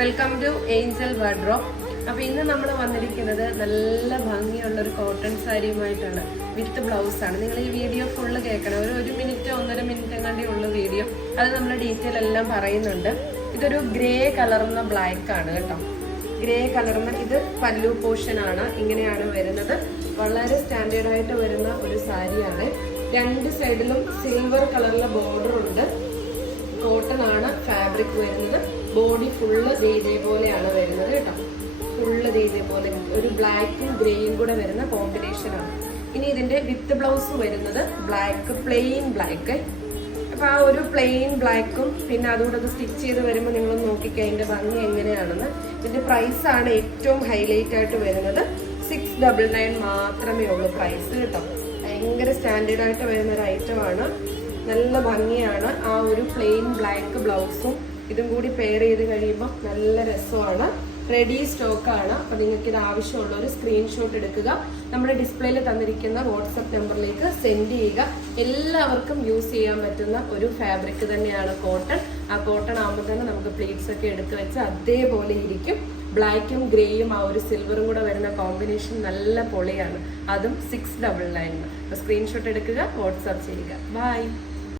Welcome to Angel wardrobe അപ്പോൾ ഇന്ന് നമ്മൾ വന്നിരിക്കുന്നത് നല്ല ഭംഗിയുള്ള ഒരു കോട്ടൺ സാരിയുമായിട്ടാണ്. വിത്ത് ബ്ലൗസ് ആണ്. നിങ്ങൾ ഈ വീഡിയോ ഫുള്ള് കേൾക്കണം. ഒരു ഒരു മിനിറ്റ് ഒന്നര മിനിറ്റ് കണ്ടേ ഉള്ള വീഡിയോ അത് നമ്മൾ ഡീറ്റെയിൽ എല്ലാം പറയുന്നുണ്ട്. ഇതൊരു ഗ്രേ കലർന്ന ബ്ലാക്ക് ആണ് കേട്ടോ. ഗ്രേ കലർന്ന ഇത് പല്ലു പോർഷൻ ആണ്. ഇങ്ങനെയാണ് വരുന്നത്. വളരെ സ്റ്റാൻഡേർഡ് ആയിട്ട് വരുന്ന ഒരു സാരിയാണ്. രണ്ട് സൈഡിലും സിൽവർ കളറിലെ ബോർഡർ ഉണ്ട്. കോട്ടൺ ആണ് ഫാബ്രിക് വരുന്നത്. ബോഡി ഫുള്ള് ഇതേപോലെയാണ് വരുന്നത് കേട്ടോ. ഫുള്ള് ഇതേപോലെ ഒരു ബ്ലാക്കും ഗ്രേയും കൂടെ വരുന്ന കോമ്പിനേഷനാണ് ഇനി ഇതിന്റെ വിത്ത് ബ്ലൗസ് വരുന്നത് ബ്ലാക്ക് പ്ലെയിൻ ബ്ലാക്ക് അപ്പോൾ ആ ഒരു പ്ലെയിൻ ബ്ലാക്കും പിന്നെ അതുകൂടെ അത് സ്റ്റിച്ച് ചെയ്ത് വരുമ്പോൾ നിങ്ങൾ നോക്കിക്കുക അതിന്റെ ഭംഗി എങ്ങനെയാണെന്ന്. ഇതിന്റെ പ്രൈസ് ആണ് ഏറ്റവും ഹൈലൈറ്റ് ആയിട്ട് വരുന്നത്. സിക്സ് ഡബിൾ നയൻ മാത്രമേ ഉള്ളൂ പ്രൈസ് കേട്ടോ. ഭയങ്കര സ്റ്റാൻഡേർഡ് ആയിട്ട് വരുന്ന ഒരു ഐറ്റം ആണ്. നല്ല ഭംഗിയാണ് ആ ഒരു പ്ലെയിൻ ബ്ലാക്ക് ബ്ലൗസും ഇതും കൂടി പെയർ ചെയ്ത് കഴിയുമ്പോൾ നല്ല രസമാണ്. റെഡി സ്റ്റോക്ക് ആണ്. അപ്പോൾ നിങ്ങൾക്ക് ഇത് ആവശ്യമുള്ള ഒരു സ്ക്രീൻഷോട്ട് എടുക്കുക. നമ്മുടെ ഡിസ്പ്ലേയിൽ തന്നിരിക്കുന്ന വാട്സപ്പ് നമ്പറിലേക്ക് സെൻഡ് ചെയ്യുക. എല്ലാവർക്കും യൂസ് ചെയ്യാൻ പറ്റുന്ന ഒരു ഫാബ്രിക് തന്നെയാണ് കോട്ടൺ ആ കോട്ടൺ ആകുമ്പോൾ തന്നെ നമുക്ക് പ്ലീറ്റ്സ് ഒക്കെ എടുത്ത് വെച്ച് അതേപോലെ ഇരിക്കും. ബ്ലാക്കും ഗ്രേയും ആ ഒരു സിൽവറും കൂടെ വരുന്ന കോമ്പിനേഷൻ നല്ല പൊളിയാണ്. അതും സിക്സ് ഡബിൾ നയൻ സ്ക്രീൻഷോട്ട് എടുക്കുക വാട്സാപ്പ് ചെയ്യുക. ബൈ